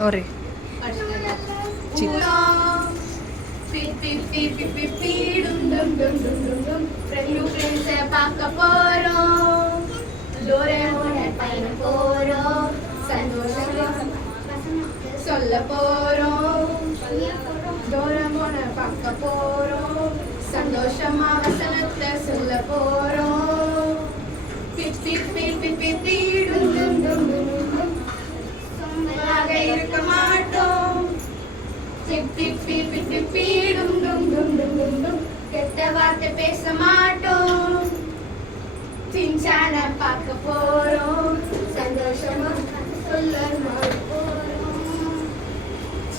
ஒரு பார்க்க போறோம் போறோம் சந்தோஷம் சொல்ல போறோம் டோரமோன பார்க்க போறோம் சந்தோஷமா வசனத்தை சொல்ல போறோம் சும்மாக இருக்க மாட்டோம் கெட்ட வார்த்தை பேச மாட்டோம் சின்சான பார்க்க போறோம் சந்தோஷமா சொல்ல போறோம்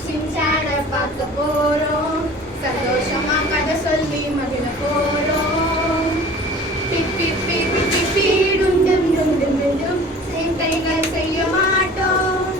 சின்சான பார்க்க போறோம் சந்தோஷமா கதை சொல்லி மகிழ போறோம் சேட்டைகள் செய்ய மாட்டோம்